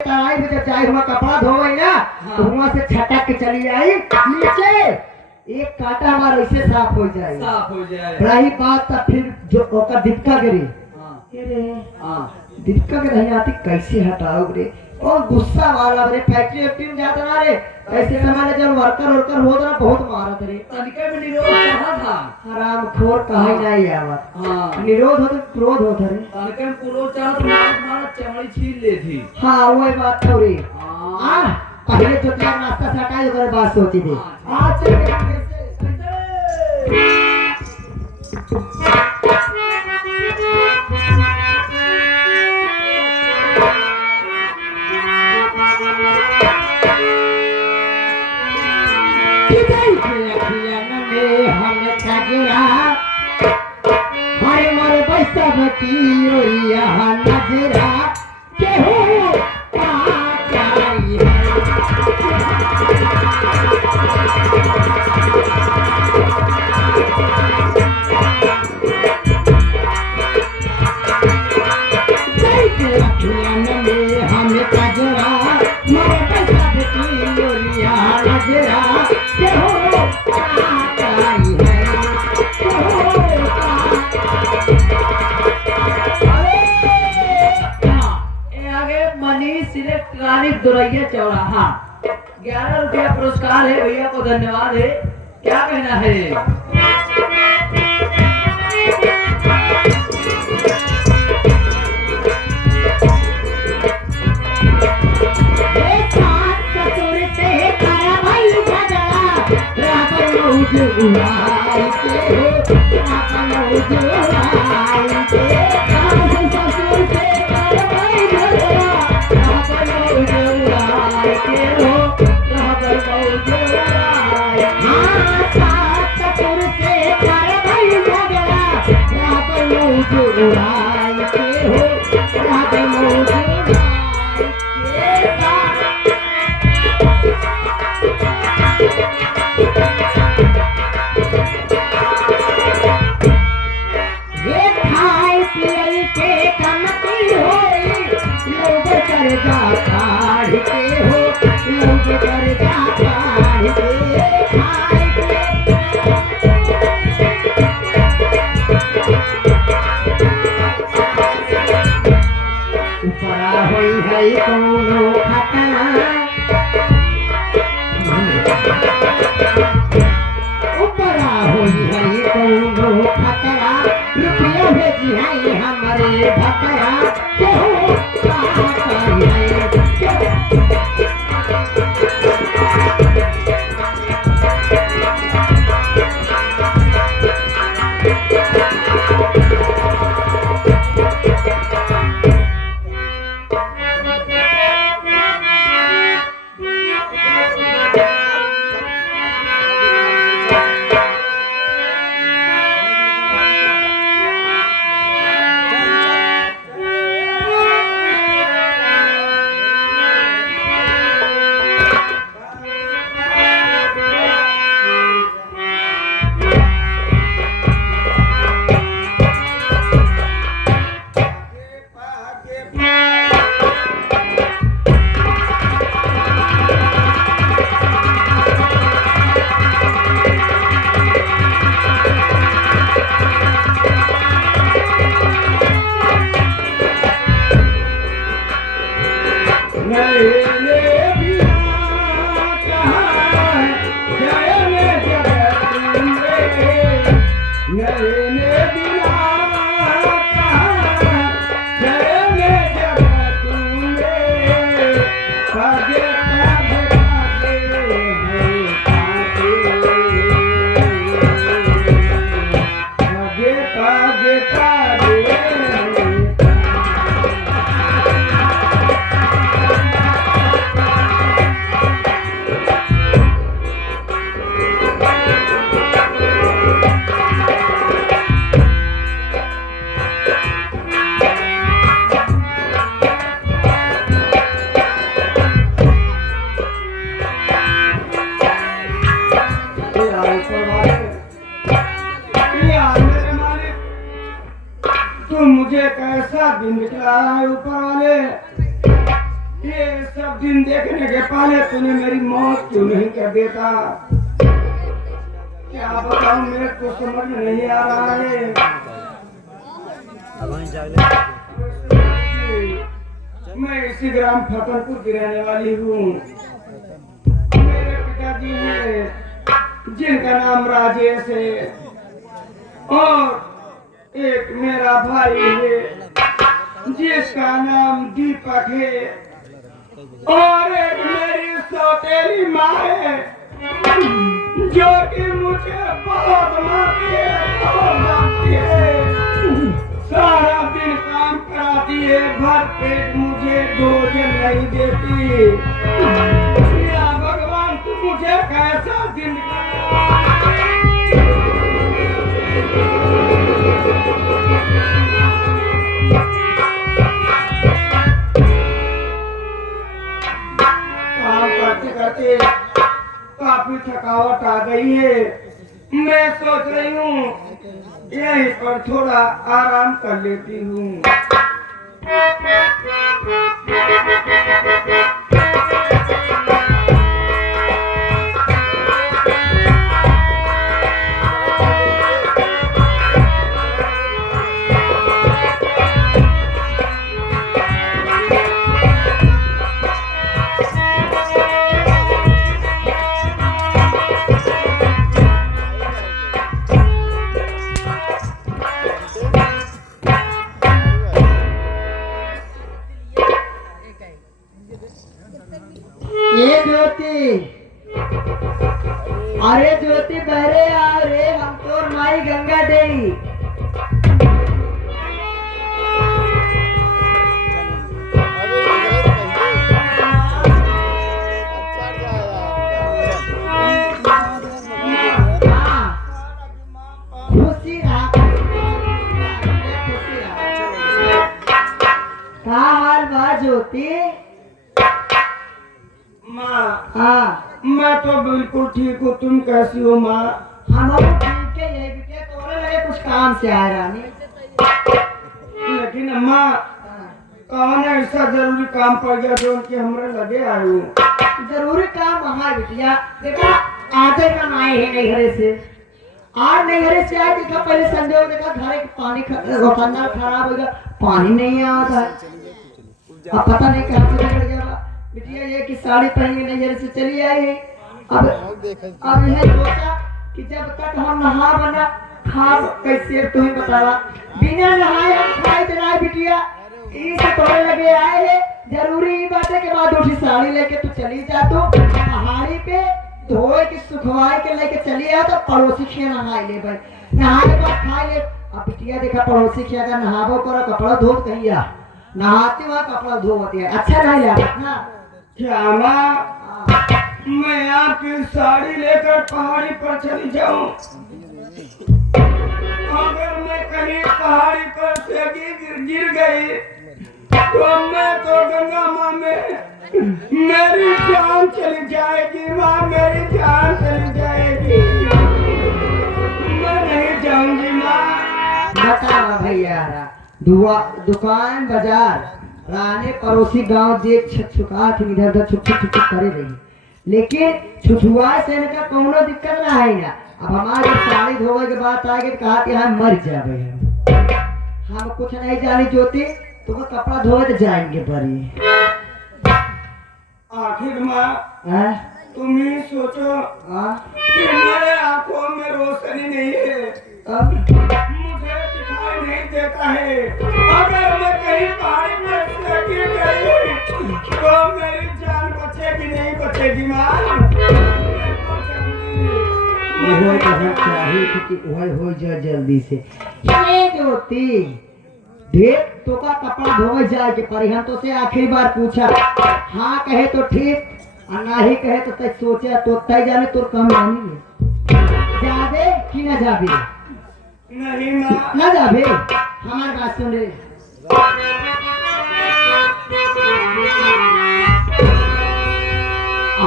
तराई में जब जाए हुआ कपड़ा धोवे ना तो वहां से छटक के चली आई नीचे एक कांटा हमारा ऐसे साफ हो जाए रही बात तब फिर जो ओका दिक्का गिरी दिक्का के नहीं आती कैसे हटाओ रे और गुस्सा वाला रे फैक्ट्री में जाता ना रे ऐसे समय जब वर्कर हो रहा बहुत मारत रे तनिके में निरोध कहा था हराम खोर कहे नहीं आवत निरोध हो तो क्रोध हो रे तनिके में क्रोध चाहत मारत चमड़ी छीन ले थी हाँ वही बात थोड़ी पहले तो तेरा नाश्ता से हटाई ओकर बात सोची थी आज चल कैसे की रोइया नजरा के हो पाई में हम कजरा मर पैसा की रोइया नजरा के हो पाई है इलेक्ट्रॉनिक दुरैया चौराहा 11 रुपया पुरस्कार है भैया को धन्यवाद है क्या कहना है मुझे कैसा दिन निकला है ऊपर वाले ये दिन देखने के पहले तूने मेरी मौत क्यों नहीं कर देता? क्या बताऊं, मेरे को समझ में नहीं आ रहा है। मैं इसी ग्राम फतेहपुर की रहने वाली हूँ। मेरे पिताजी हैं जिनका नाम राजेश है, और एक मेरा भाई है जिसका नाम दीपक है, और एक मेरी सौतेली माँ है जो कि मुझे बहुत मारती है, बहुत मारती है। सारा दिन काम कराती है, भर पेट मुझे भोजन नहीं देती। या भगवान, तू मुझे कैसा दिन काम करते करते काफी थकावट आ गई है। मैं सोच रही हूँ यहीं पर थोड़ा आराम कर लेती हूँ। ये ज्योति, अरे ज्योति बहरे आ रे, हम तोर माई गंगा देई। खुशी रहा, का हाल बा ज्योति? माँ, हाँ, मैं तो बिल्कुल ठीक हूँ। तुम कैसी हो माँ? हम ठीक है, ये बिटिया तोरे लगे कुछ काम से आए रानी। लेकिन माँ, कौन ऐसा जरूरी काम पड़ गया जो कि हमरे लगे आए हूँ? जरूरी काम वहाँ बिटिया, देखा आज का आए हैं नैहरे से, आज नैहरे से आए। देखा पहले संजोग, देखा घर के पानी रोखंडा खराब हो गया, पानी नहीं आता है। अब पता नहीं कहाँ से निकल गया बिटिया। ये कि साड़ी पहन के नैहरे से चली आई है। अब यह सोचा कि जब तक हम नहा बना खा कैसे, तुम्हें बतावा बिना नहाए हम खाए चलाए बिटिया। इस तोड़े लगे आए हैं, जरूरी बात है के बाद उठी साड़ी लेके तू चली जा, तो पहाड़ी पे धोए के सुखवाए के लेके चली आ, तो पड़ोसी खिया नहाए ले भाई, नहाए के बाद खा ले। अब बिटिया देखा पड़ोसी खिया का नहाबो करो, कपड़ा धो कहीं आ, नहाते हुआ कपड़ा धोती है, अच्छा नहीं लगा ना? क्या माँ, मैं आपकी साड़ी लेकर पहाड़ी पर चली जाऊं? अगर मैं कहीं पहाड़ी पर से गिर गई तो मैं तो गंगा माँ में मेरी जान चली जाएगी। माँ, मेरी जान चली जाएगी, मैं नहीं जाऊंगी माँ। बतावा भैया, दुकान बाजार राने पड़ोसी गांव देख छुका थी, इधर उधर छुप छुप करे रही, लेकिन छुछुआ से इनका कोनो दिक्कत ना है ना। अब हमारे साड़ी धोवे के बाद आगे कहा कि हम मर जावे, हम कुछ नहीं जानी ज्योति, तुम्हें कपड़ा धोए तो जाएंगे परी। आखिर माँ, तुम ही सोचो कि मेरे आंखों में रोशनी नहीं है, मुझे दिखाई नहीं देता है। अगर मैं कहीं पहाड़ी पर से गिर गई तो मेरी जान बचेगी नहीं बचेगी माँ? हो जा जल्दी से। ये ज्योति देख, तो का कपड़ा धोवे जाए के परी, हम तो से आखिरी बार पूछा, हाँ कहे तो ठीक और ना ही कहे तो तय सोचा, तो तय जाने तो कम नहीं जाबे कि ना जाबे? नहीं माँ, ना जाबे। हमारी बात सुन रे,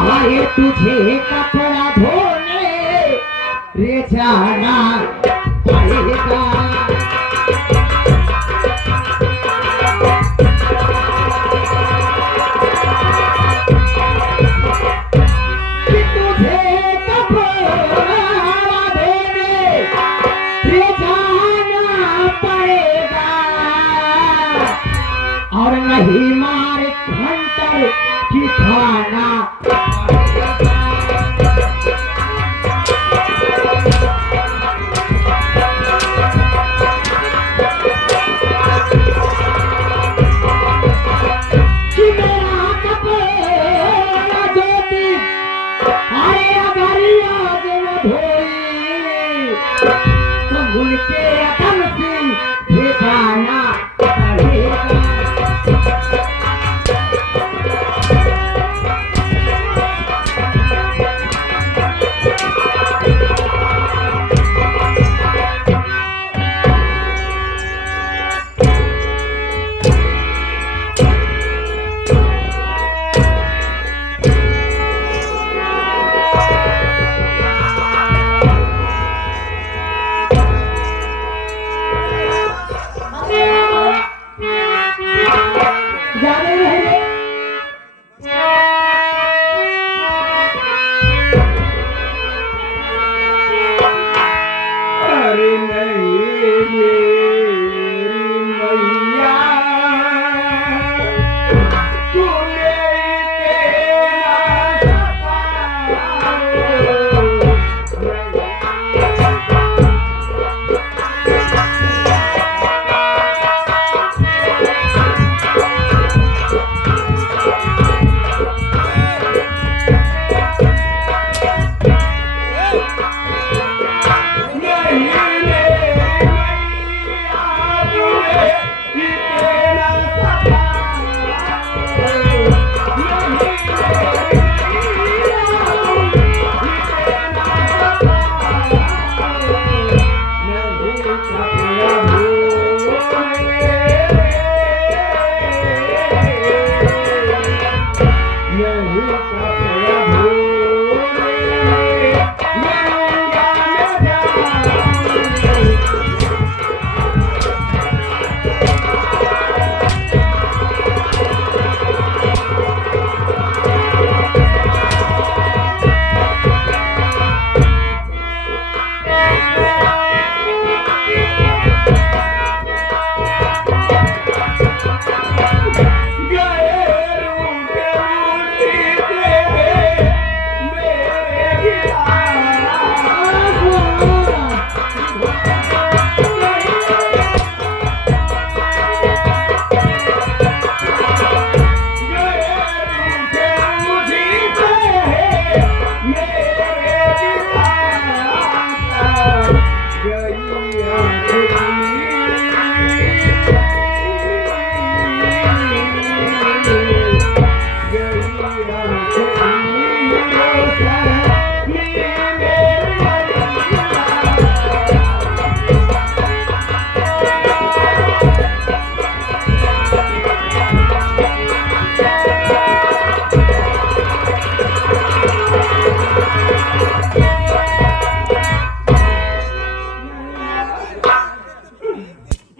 आए तुझे कपड़ा धोने रे जाना पड़ेगा। ठिकाना कि मेरा कपड़ा ज्योति अरे अगरिया जब धोई तो भूल के अकल सिंह ठिकाना पड़ेगा जाने रहे अरे नहीं मेरी मैया तुम्हें तेरा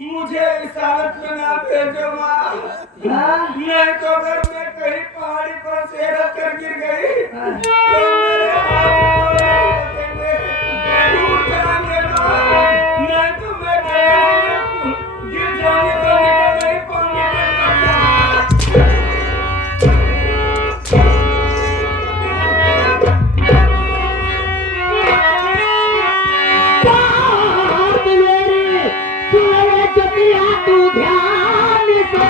मुझे इस हालत में ना भेजो माँ। नहीं तो अगर मैं कहीं पहाड़ी पर से कर गिर गई तो मेरे हाथ नहीं बचेंगे, टूट जाएंगे माँ। नहीं तो मैं गिर जाऊंगी तो निकल नहीं पाऊंगी। तू ध्यान से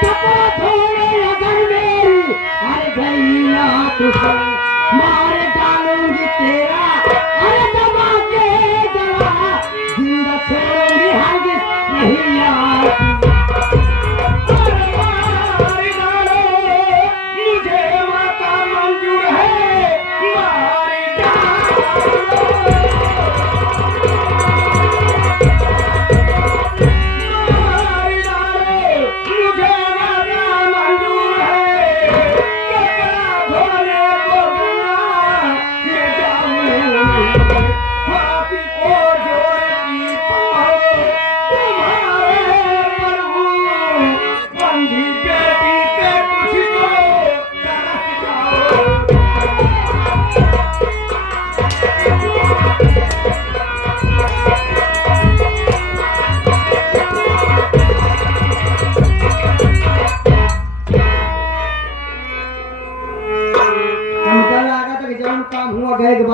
कपड़ा थोड़े अगर मेरी अरे गैया तुझे मार डालूंगी तेरा अरे दबा के जला जिंदा छोड़ूंगी हरगिज नहीं याद मुझे माता मंजूर है मारी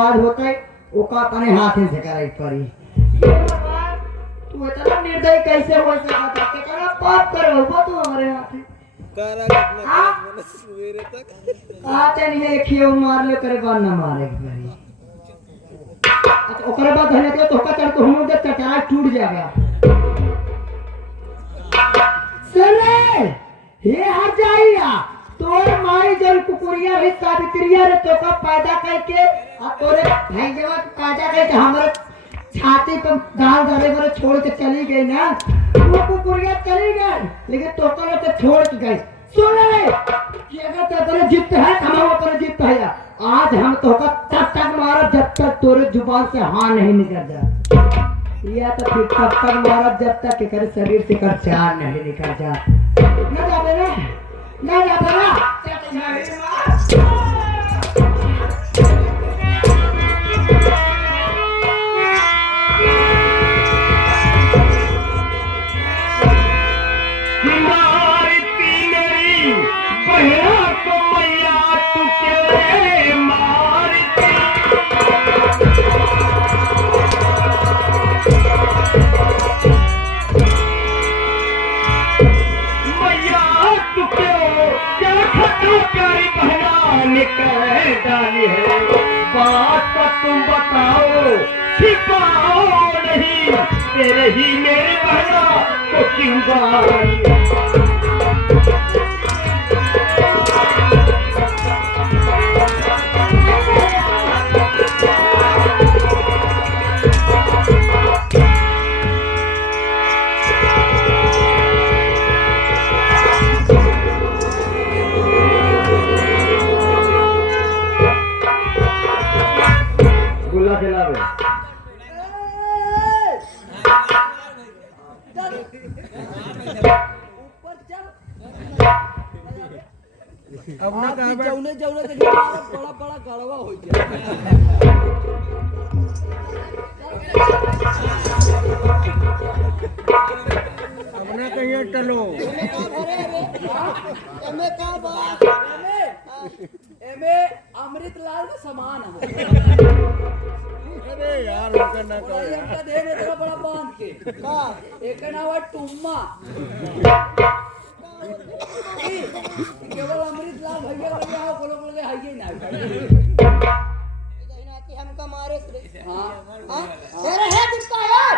बाद होता है ओका अपने हाथ से कराई पड़ी। हे भगवान, तू इतना निर्दयी कैसे हो सकता था? कितना पाप करवा तू हमारे हाथ सवेरे तक आते नहीं है खियो मार ले करे बाद ना मारे भाई। अच्छा ओकरे बाद हने के धोखा चढ़ तो हम दे चटाई टूट जाएगा। सरे ये हट जाइया तोर माई जल कुकुरिया रे सावित्रिया रे तो का पैदा करके और तोरे भाई जवा पैदा करके हमारे छाती पर दाल डाले पर छोड़ के चली गई ना। वो कुकुरिया चली गई लेकिन तो का तो छोड़ के गई। सुन ले ये अगर तेरे जित है हमारा पर जित है। आज हम तो का तब तक मारा जब तक तोरे जुबान से हाँ नहीं निकल जाए, या तो फिर तब तक मारा जब तक के शरीर से कर चार नहीं निकल जा। ना जाबे ना जाबे ना बात तुम बताओ छिपाओ नहीं तेरे ही मेरे बहना को चिंगारी। अपना जौने जौने देखिए बड़ा बड़ा गड़वा हो जाए। अपना कहिए टलो एमे का बात एमे अमृतलाल का समान है। अरे यार उनका ना कहो इनका दे दे तेरा बड़ा बांध के का एक नाम है टुम्मा केवल अमृतलाल भैया लगे आओ बोलो के हाइए ना इधर कि हमका मारे से हां अरे है किसका यार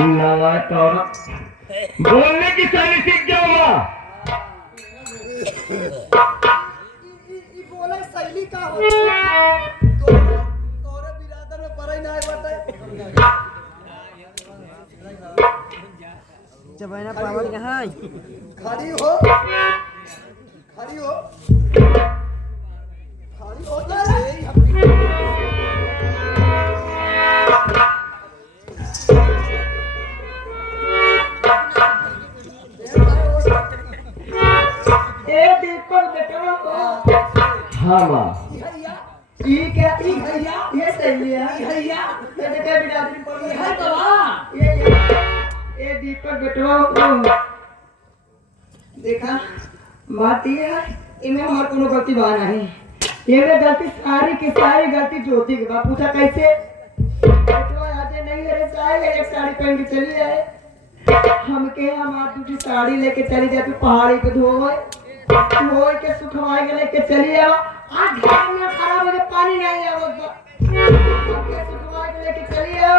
नवा तो बोलने की शैली सीख जाओ। बोला शैली का हो तोरे बिरादर में परई ना बटे जबैना पावर कहां खड़ी हो खड़ी हो खड़ी हो हाँ माँ ये क्या ये भैया ये सही है भैया ये देखा बिरादरी पड़ी है तो ये दीपक बेटवा देखा बात ये है इनमें हमार कोनो गलती बा नहीं। ये में गलती सारी की सारी गलती ज्योति के बा। पूछा कैसे बेटवा आज नहीं है साड़ी एक साड़ी पहन के चली आए हमके हमार दूसरी साड़ी लेके चली जाती पहाड़ी पे धोए के सुखवाए के लेके चली आओ। आज घर में खराब हो पानी नहीं है वो के सुखवाए के लेके चली आओ।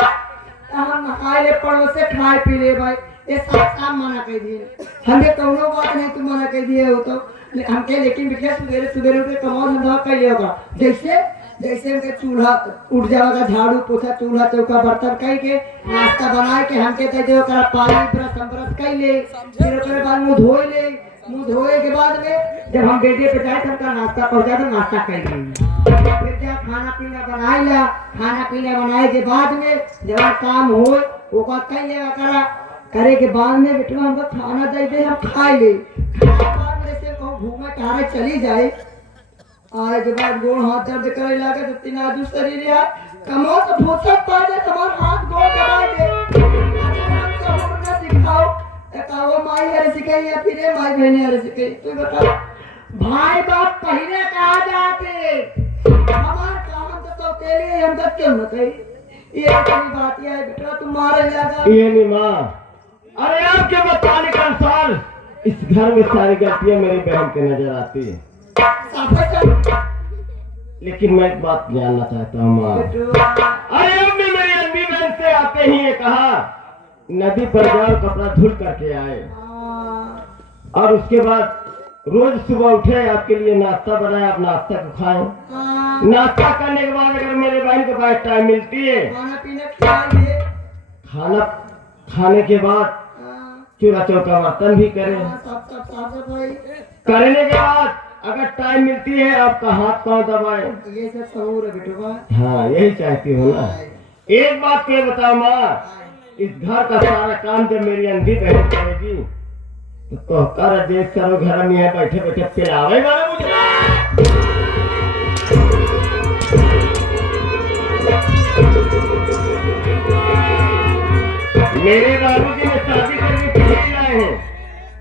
हम नहाए ले पड़ोसे खाए पी ले भाई ये सब काम मना कर दिए। हमें कोनो बात नहीं तुम मना कर दिए हो तो हमके लेकिन बिटिया सवेरे सवेरे उठ के कमाओ धंधा कर लिया होगा। जैसे जैसे उनके चूल्हा उठ जाएगा झाड़ू पोछा चूल्हा चौका बर्तन कह के नाश्ता बना के हमके दे दे पानी ब्रश कर ले फिर उसके बाद मुंह धोए के बाद में जब हम बेटे पे जाए तब का नाश्ता पहुंचा तो नाश्ता कर लेंगे। फिर क्या खाना पीना बनाए ला खाना पीना बनाए के बाद में जब काम हो वो बात कह लेगा करा करे के बाद में बेटा हमको खाना दे दे हम खाए ले बाद में जैसे कहूँ घूमे टहरे चली जाए आए के बाद गोड़ हाथ दर्द करे लागे तो तीन आजू शरीर है कमो तो भूसा पा जाए तुम्हारा हाथ गोड़ दबाए दे माई हर सिखाई या फिर ये माई बहने हर सिखाई तू बता भाई बाप पहले कहा जाते हमार काम तो तेरे लिए हम तक क्यों न कही ये कोई बात है बेटा तुम्हारे लगा ये नहीं माँ अरे आपके बताने के अनुसार इस घर में सारी गलतियां मेरी बहन के नजर आती है लेकिन मैं एक बात जानना चाहता हूँ माँ अरे अम्मी मेरी अम्मी बहन से आते ही ये कहा नदी पर जाओ कपड़ा धुल करके आए और उसके बाद रोज सुबह उठे आपके लिए नाश्ता बनाए आप नाश्ता को खाएं नाश्ता करने के बाद अगर मेरे बहन के पास टाइम मिलती है खाना पीना खिलाइए खाना खाने के बाद चूल्हा चौका बर्तन भी करें साफ सफाई करने के बाद अगर टाइम मिलती है आपका हाथ पांव दबाए ये सब सहूर है बेटवा हाँ यही चाहती हूँ ना एक बात तो बताओ माँ इस घर का सारा काम जब मेरी अंधी बहन करेगी तो कर देख करो घर में है बैठे बैठे पिलावेगा ना मुझे मेरे बाबूजी ने शादी करके पीछे लाए हैं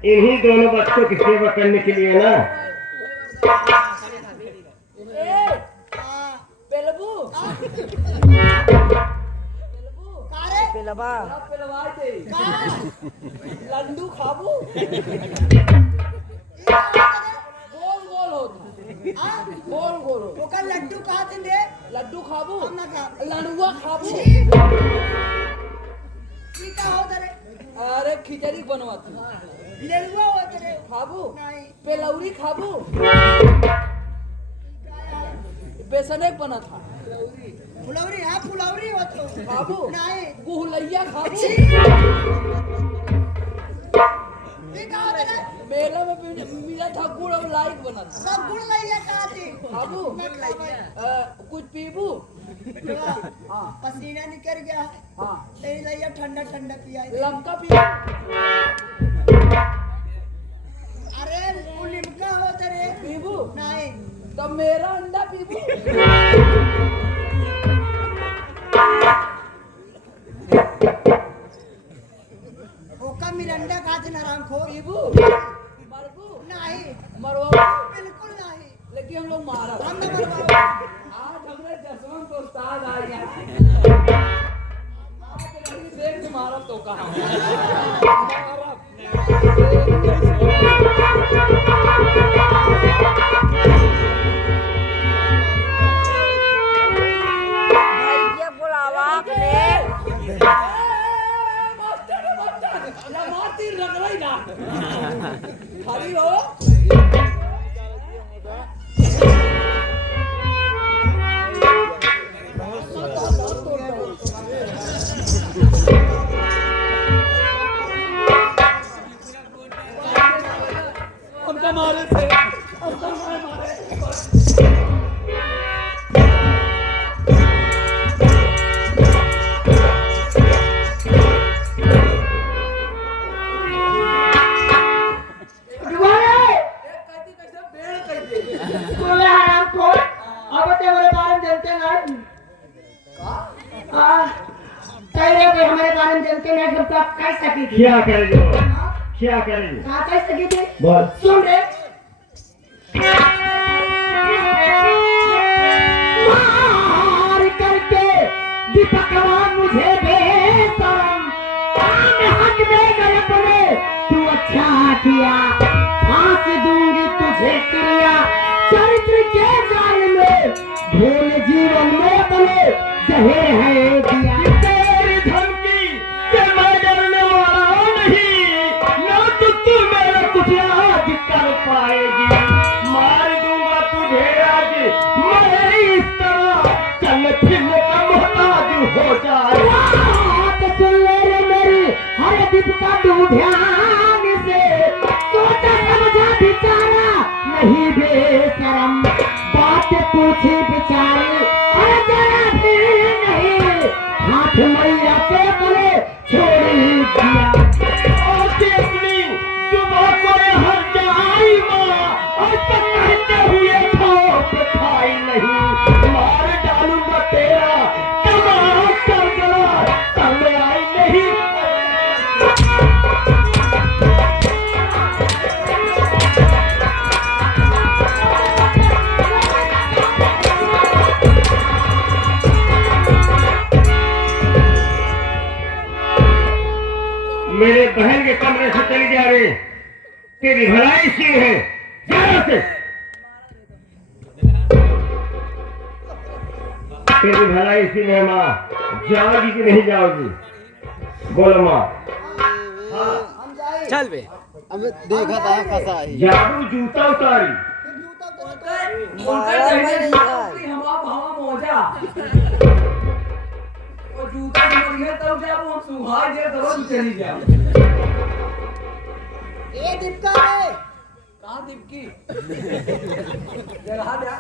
इन्हीं दोनों बच्चों की सेवा करने के लिए ना लड्डू खाबू गोल गोल होता गोल गोल ओका लड्डू कहा दे लड्डू खाबू हम ना खा लड़ुआ खाबू की का हो रे अरे खिचड़ी बनवाती लेलुआ हो रे खाबू नहीं पेलौरी खाबू बेसन एक बना था फुलौरी हां फुलौरी हो तो खाबू नहीं गुहलैया खाबू ये का हो रे मेला में मिला था गुड़ और लाइक बना था सब गुड़ लैया का थी खाबू कुछ पीबू हाँ पसीना निकल गया हाँ तेरी लैया ठंडा ठंडा पिया लमका पीबू अरे वो लिमका हो रे पीबू नहीं तो मेरा अंडा पीबू ओका मिरंडा खाते नाराम खो पीबू मरबू नहीं मरवा बिल्कुल नहीं लेकिन हम लोग मारा हम ना मरवा आज हमने जसवंत तो उस्ताद आ गया आज नहीं देख मारा तो कहा भैया बुलावा अपने माती रग रही ना खड़ी हो हमका मारे थे हमका मारे क्या करेंगे क्या करेंगे बोल सुन रे मार करके दीपकवा मुझे बेशरम हक दे गए अपने तू अच्छा किया फांस दूंगी तुझे क्रिया चरित्र के जाल में भूल जीवन में अपने जहर है दिया तेरी धमकी से मैं डरने वाला नहीं ना तो तू मेरा कुछ आज कर पाएगी मार दूंगा तुझे आज मैं इस तरह चल फिर का मोहताज हो जाए बात सुन ले रे मेरी हर दीप का तू ध्यान से सोचा समझा बिचारा नहीं बेशरम बात पूछी बिचारी अरे जरा भी नहीं हाथ मैया के गले छोड़ दिया और देखनी जुबा को हर जाई माँ और तक कहते हुए ठोक खाई नहीं मार डालूंगा तेरा कमाल कर गला तब आई नहीं मेरे बहन के कमरे से चली जा रही, तेरी भलाई सी है, जा यहाँ से। तेरी भलाई सी है माँ, जाओगी कि नहीं जाओगी? बोलो माँ। हम जाए चल बे अब देखा था कैसा है जादू जूता उतारी, उनका कहने की हवा मोजा और जूता मर गया तब जब हम सुहाई दे तब चली जाओ। ए दीपका रे कहाँ दीपकी जगह जा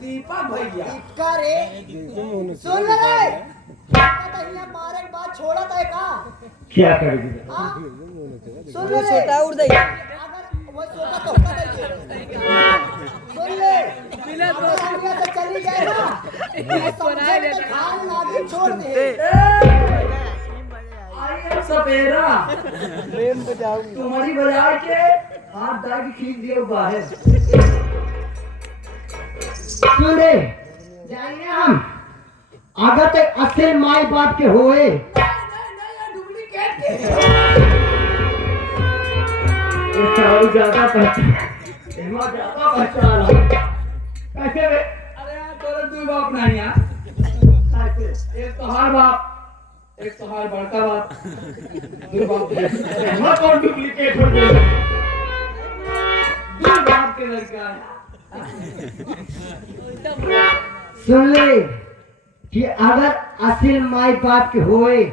दीपक भैया दीपका रे सुन रे कहता मारे के बाद छोड़ा था का क्या करेगी? सुन ले छोटा उड़ दे अगर वो छोटा तो होता नहीं सुन ले बिना तो चली जाए ना सोना ले खान लागे छोड़ दे आई सपेरा प्रेम बजाऊंगा तुम्हारी बजा के हाथ दाग खींच दिया बाहर। सुन रे जाइए हम अगर तक असल माई बाप के होए डुप्लीकेट और ज्यादा पहचान कैसे रे? अरे यार तोरा दो बाप नहीं यार, एक तुम्हारा बाप एक तुम्हारा बड़का बाप, दो बाप मैं कौन डुप्लीकेट हो गया? दो बाप के लड़का है। सुन ले कि अगर असल माई बाप के होए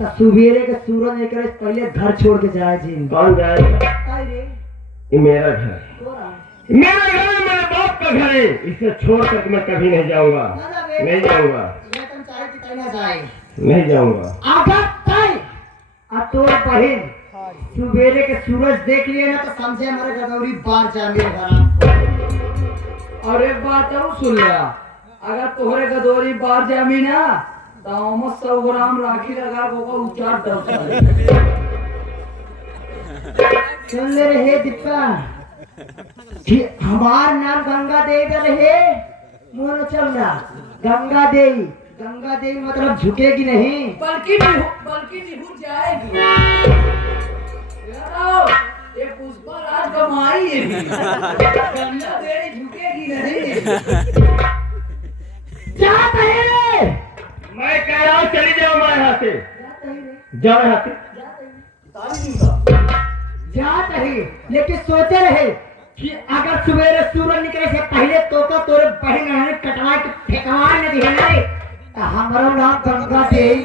तो सुबेरे के सूरज निकले से पहले घर छोड़ के जाए जी। कौन जाएगा? काहे रे? ये मेरा घर है, तोरा? मेरा घर है, मेरे बाप का घर है। इसे छोड़ कर मैं कभी नहीं जाऊंगा, ना ना बे। नहीं जाऊंगा, ये तुम चाहे कि कहीं ना जाए। नहीं जाऊंगा। अगर तय आ तोर बहन सुबेरे के सूरज देख लिए ना तो समझे हमारे गदौरी बार जामे घर। और एक बात और सुन लिया, अगर तोहरे गदोरी बार जामी ना तो हम 100 ग्राम राखी लगा को उचार दस सुन ले रहे दीपा कि हमार नाम गंगा देवी रहे मोनो चल रहा गंगा देवी। गंगा देवी मतलब झुकेगी नहीं, बल्कि निहुर जाएगी। यारो, ये पुष्पा राज कमाई है, गंगा देवी झुकेगी नहीं। जा रे मैं कह रहा हूँ चली जाओ मैं यहाँ से, जाओ यहाँ से। जात है लेकिन सोचे रहे कि अगर सवेरे सूरज निकले से पहले तो तोरे बहन कटवा के फेंकवा न दिए तो हमारा नाम गंगा देवी।